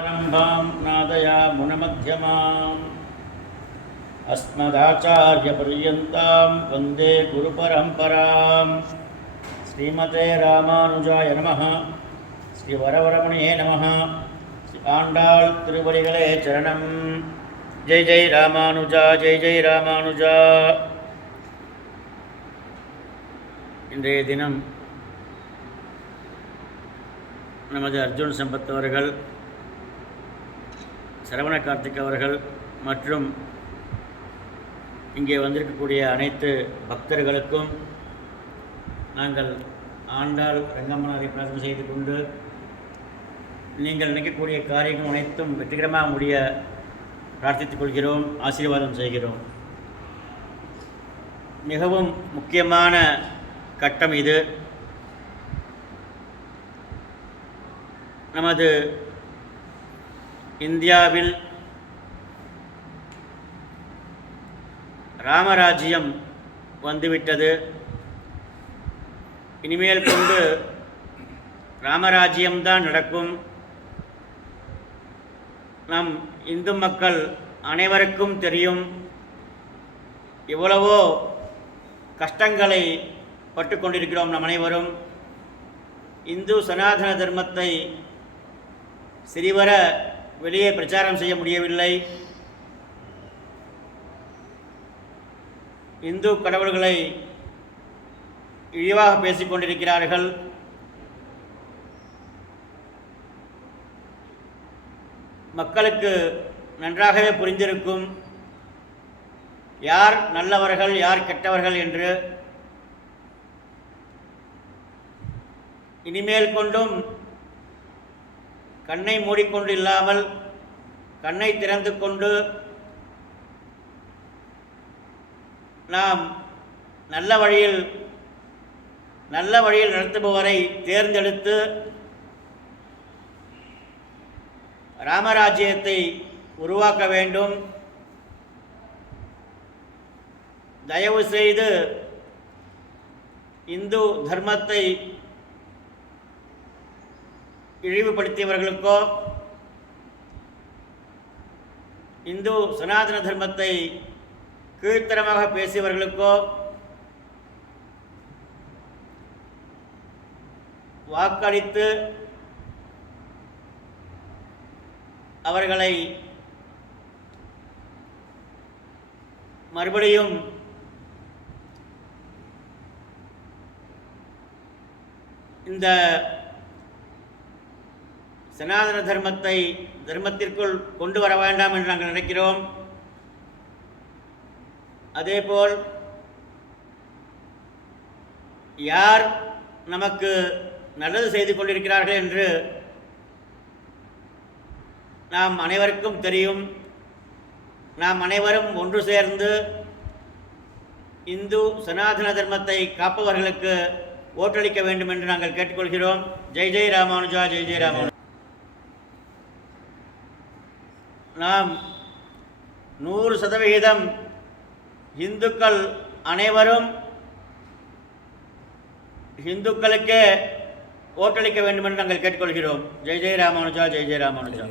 आरम्भां नादयामुनमध्यमाम् अस्मदाचार्यपर्यन्तां वन्दे गुरुपरम्पराम्। श्रीमते रामानुजाय नमः। श्रीवरवरमणिये नमः। श्री आण्डाळ் திருவடிகளே சரணம். जय जय रामानुजा, जय जय रामानुजा. இன்றைய தினம் நமது அர்ஜுன் சம்பத் அவர்கள், சரவண கார்த்திக் அவர்கள் மற்றும் இங்கே வந்திருக்கக்கூடிய அனைத்து பக்தர்களுக்கும் நாங்கள் ஆண்டாள் ரங்கம்மனாரை பிரார்த்தனை செய்து கொண்டு நீங்கள் நினைக்கக்கூடிய காரியங்கள் அனைத்தும் வெற்றிகரமாக முடிய பிரார்த்தித்துக் கொள்கிறோம், ஆசீர்வாதம் செய்கிறோம். மிகவும் முக்கியமான கட்டம் இது. நமது இந்தியாவில் ராமராஜ்யம் வந்துவிட்டது. இனிமேல் கொண்டு ராமராஜ்யம்தான் நடக்கும். நம் இந்து மக்கள் அனைவருக்கும் தெரியும், எவ்வளவோ கஷ்டங்களை பட்டு கொண்டிருக்கிறோம். நம் அனைவரும் இந்து சனாதன தர்மத்தை சிறிவர வெளியே பிரச்சாரம் செய்ய முடியவில்லை. இந்து கடவுள்களை இழிவாக பேசிக்கொண்டிருக்கிறார்கள். மக்களுக்கு நன்றாகவே புரிந்திருக்கும் யார் நல்லவர்கள் யார் கெட்டவர்கள் என்று. இனிமேல் கொண்டும் கண்ணை மூடிக்கொண்டு இல்லாமல் கண்ணை திறந்து கொண்டு நாம் நல்ல வழியில் நடத்துபவரை தேர்ந்தெடுத்து ராமராஜ்யத்தை உருவாக்க வேண்டும். தயவு செய்து இந்து தர்மத்தை இழிவுபடுத்தியவர்களுக்கோ இந்து சனாதன தர்மத்தை கீழ்த்தரமாக பேசியவர்களுக்கோ வாக்களித்து அவர்களை மறுபடியும் இந்த சனாதன தர்மத்திற்குள் கொண்டு வர வேண்டாம் என்று நாங்கள் நினைக்கிறோம். அதேபோல் யார் நமக்கு நல்லது செய்து கொண்டிருக்கிறார்கள் என்று நாம் அனைவருக்கும் தெரியும். நாம் அனைவரும் ஒன்று சேர்ந்து இந்து சனாதன தர்மத்தை காப்பவர்களுக்கு ஓட்டளிக்க வேண்டும் என்று நாங்கள் கேட்டுக்கொள்கிறோம். ஜெய் ஜெய் ராமானுஜா, ஜெய் ஜெய் ராமானுஜா. நாம் 100% இந்துக்கள் அனைவரும் இந்துக்களுக்கே ஓட்டளிக்க வேண்டும் என்று நாங்கள் கேட்டுக்கொள்கிறோம். ஜெய் ஜெய் ராமானுஜா, ஜெய் ஜெய் ராமானுஜா.